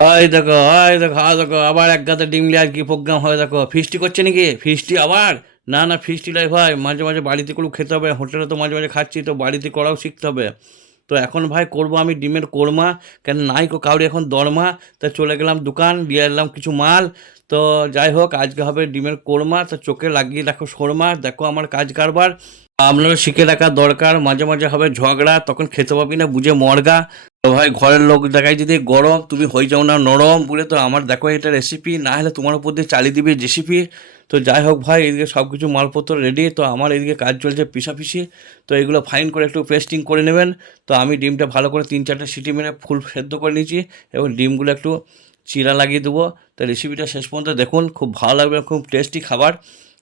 ওই দেখো আবার এক গাদা ডিম নিয়ে আর কি প্রোগ্রাম হয় দেখো, ফিস্টি করছে নাকি? ফিস্টি আবার? না না, ফিস্টি নয় ভাই, মাঝে মাঝে বাড়িতে করে খেতে হবে, হোটেলে তো মাঝে মাঝে খাচ্ছি, তো বাড়িতে করাও শিখতে হবে। তো এখন ভাই করব আমি ডিমের কোরমা, কেন নাই কো কাউরি এখন দরমা। তা চলে গেলাম দোকান, দিয়ে এলাম কিছু মাল। তো যাই হোক, আজকে হবে ডিমের কোরমা, তো চোখে লাগিয়ে দেখো শোরমা, দেখো আমার কাজ কারবার। আপনারও শিখে রাখা দরকার, মাঝে মাঝে হবে ঝগড়া, তখন খেতে পাবি না বুঝে মরগা। তো ভাই ঘরের লোক দেখায় যদি গরম, তুমি হয়ে যাও না নরম বলে, তো আমার দেখো এটা রেসিপি, না হলে তোমার উপর দিয়ে চালিয়ে দিবে জেসিপি। তো যাই হোক ভাই, এদিকে সব কিছু মালপত্র রেডি, তো আমার এদিকে কাজ চলছে পিষাপিষি। তো এগুলো ফাইন করে একটু পেস্টিং করে নেবেন। তো আমি ডিমটা ভালো করে 3-4টা সিটি মেরে ফুল সেদ্ধ করে নিয়েছি, এবং ডিমগুলো একটু চিরা লাগিয়ে দেবো। তো রেসিপিটা শেষ পর্যন্ত দেখুন, খুব ভালো লাগবে, খুব টেস্টি খাবার।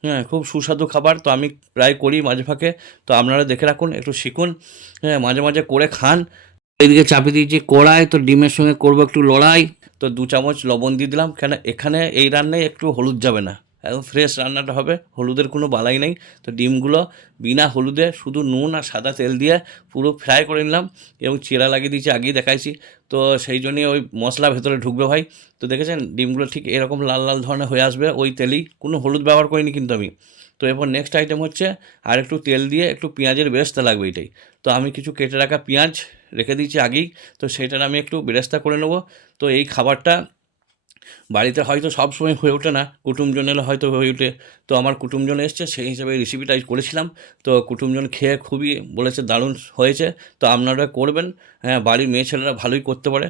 হ্যাঁ, খুব সুস্বাদু খাবার, তো আমি প্রায় করি মাঝে ফাঁকে। তো আপনারা দেখে রাখুন, একটু শিখুন, হ্যাঁ মাঝে মাঝে করে খান। এদিকে চাপিয়ে দিয়েছি কড়াই, তো ডিমের সঙ্গে করবো একটু লড়াই। তো 2 চামচ লবণ দিয়ে দিলাম, কেন এখানে এই রান্নায় একটু হলুদ যাবে না, একদম ফ্রেশ রান্নাটা হবে, হলুদের কোনো বালাই নেই। তো ডিমগুলো বিনা হলুদে শুধু নুন আর সাদা তেল দিয়ে পুরো ফ্রাই করে নিলাম, এবং চিরা লাগিয়ে দিয়েছি, আগেই দেখাইছি। তো সেই জন্যই ওই মশলা ভেতরে ঢুকবে ভাই। তো দেখেছেন ডিমগুলো ঠিক এরকম লাল লাল ধরনের হয়ে আসবে ওই তেলেই, কোনো হলুদ ব্যবহার করিনি কিন্তু আমি। তো এরপর নেক্সট আইটেম হচ্ছে, আর একটু তেল দিয়ে একটু পেঁয়াজের বেরেস্তা লাগবে এটাই। তো আমি কিছু কেটে রাখা পেঁয়াজ রেখে দিয়েছি আগেই, তো সেটার আমি একটু বেরেস্তা করে নেব। তো এই খাবারটা বাড়িতে হয়তো সব সময় হয়ে ওঠে না, কুটুমজন এলে হয়তো হয়ে ওঠে। তো আমার কুটুমজন এসছে, সেই হিসেবে এই রেসিপিটা করেছিলাম। তো কুটুমজন খেয়ে খুবই বলেছে দারুণ হয়েছে। তো আপনারা করবেন, হ্যাঁ বাড়ির মেয়ে ছেলেরা ভালোই করতে পারে।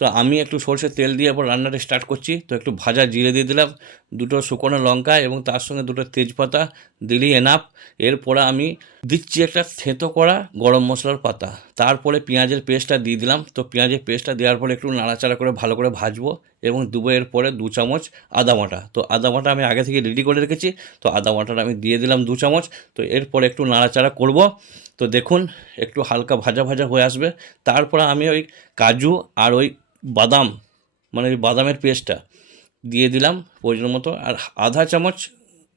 তো আমি একটু সরষের তেল দিয়ে এরপর রান্নাটা স্টার্ট করছি। তো একটু ভাজা জিরে দিয়ে দিলাম, 2টো শুকনো লঙ্কা, এবং তার সঙ্গে 2টো তেজপাতা দিলেই এনাফ। এরপরে আমি দিচ্ছি একটা থেঁতো করা গরম মশলার পাতা, তারপরে পেঁয়াজের পেস্টটা দিয়ে দিলাম। তো পেঁয়াজের পেস্টটা দেওয়ার পরে একটু নাড়াচাড়া করে ভালো করে ভাজবো, এবং দেবো এরপরে 2 চামচ আদা বাটা। তো আদা বাটা আমি আগে থেকে রেডি করে রেখেছি, তো আদা বাটাটা আমি দিয়ে দিলাম 2 চামচ। তো এরপরে একটু নাড়াচাড়া করব। তো দেখুন একটু হালকা ভাজা ভাজা হয়ে আসবে, তারপরে আমি ওই কাজু আর ওই বাদাম, মানে ওই বাদামের পেস্টটা দিয়ে দিলাম প্রয়োজন মতো। আর আধা চামচ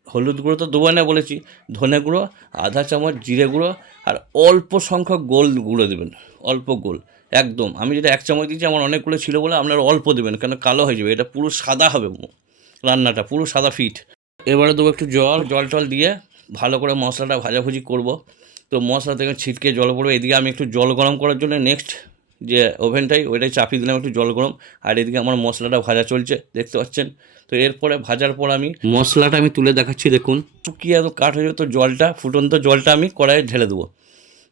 হলুদ গুঁড়ো তো দেবো না বলেছি, ধনে গুঁড়ো, আধা চামচ জিরে গুঁড়ো, আর অল্প সংখ্যক গোল গুঁড়ো দেবেন, অল্প গোল একদম। আমি যেটা 1 চামচ দিয়েছি, আমার অনেকগুলো ছিল বলে আপনারা অল্প দেবেন, কেন কালো হয়ে যাবে, এটা পুরো সাদা হবে, রান্নাটা পুরো সাদা ফিট। এবারে দেবো একটু জল, জল টল দিয়ে ভালো করে মশলাটা ভাজাভুজি করব। তো মশলা থেকে ছিটকে জল পড়বে, এদিকে আমি একটু জল গরম করার জন্য নেক্সট যে ওভেনটাই ওইটাই চাপিয়ে দিলাম একটু জল গরম। আর এদিকে আমার মশলাটা ভাজা চলছে, দেখতে পাচ্ছেন। তো এরপরে ভাজার পর আমি মশলাটা আমি তুলে দেখাচ্ছি, দেখুন শুকিয়ে এত কাঠ হয়ে তো জলটা, ফুটন্ত জলটা আমি কড়াইয়ে ঢেলে দেবো।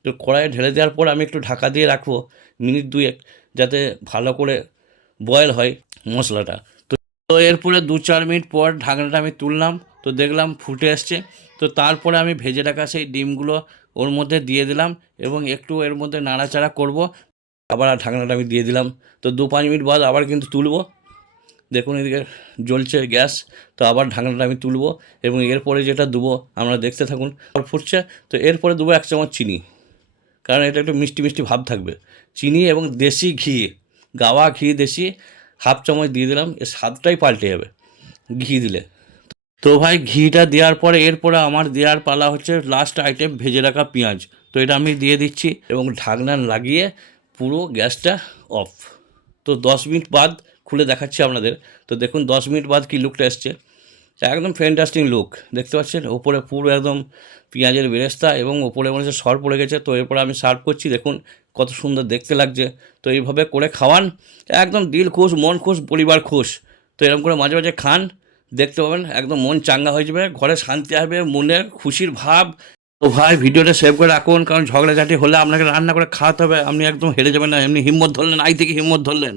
তো কড়াইয়ে ঢেলে দেওয়ার পর আমি একটু ঢাকা দিয়ে রাখবো মিনিট 2, যাতে ভালো করে বয়েল হয় মশলাটা। তো এরপরে 2-4 মিনিট পর ঢাকনাটা আমি তুললাম, তো দেখলাম ফুটে আসছে। তো তারপরে আমি ভেজে রাখা সেই ডিমগুলো ওর মধ্যে দিয়ে দিলাম, এবং একটু এর মধ্যে নাড়াচাড়া করব। আবার ঢাকনাটা আমি দিয়ে দিলাম। তো 2-5 মিনিট বাদ আবার কিন্তু তুলবো, দেখুন এদিকে জ্বলছে গ্যাস। তো আবার ঢাকনাটা আমি তুলবো, এবং এরপরে যেটা দেবো আমরা দেখতে থাকুন, আর ফুটছে। তো এরপরে দেবো 1 চামচ চিনি, কারণ এটা একটু মিষ্টি মিষ্টি ভাব থাকবে। চিনি এবং দেশি ঘি, গাওয়া ঘি দেশি, 1/2 চামচ দিয়ে দিলাম, এর স্বাদটাই পাল্টে যাবে ঘি দিলে। তো ভাই ঘিটা দেওয়ার পরে এরপরে আমার দেওয়ার পালা হচ্ছে লাস্ট আইটেম, ভেজে রাখা পেঁয়াজ। তো এটা আমি দিয়ে দিচ্ছি, এবং ঢাকনা লাগিয়ে পুরো গ্যাসটা অফ। তো 10 মিনিট বাদ খুলে দেখাচ্ছি আপনাদের। তো দেখুন 10 মিনিট বাদ কী লুকটা এসছে, একদম ফ্যান্টাস্টিক লুক, দেখতে পাচ্ছেন ওপরে পুরো একদম পেঁয়াজের বেরেস্তা, এবং ওপরে মনে হচ্ছে সর পড়ে গেছে। তো এরপরে আমি সার্ভ করছি, দেখুন কত সুন্দর দেখতে লাগছে। তো এইভাবে করে খাওয়ান, একদম দিল খুশ মন খুশ পরিবার খুশ। তো এরকম করে মাঝে মাঝে খান, দেখতে পাবেন একদম মন চাঙ্গা হয়ে যাবে, ঘরে শান্তি আসবে, মনের খুশির ভাব। তো ভাই ভিডিওটা সেভ করে রাখুন, কারণ ঝগড়াঝাটি হলে আপনাকে রান্না করে খাওয়াতে হবে, আপনি একদম হেরে যাবেন না, এমনি হিম্মত ধরলেন, আই থেকে হিম্মত ধরলেন।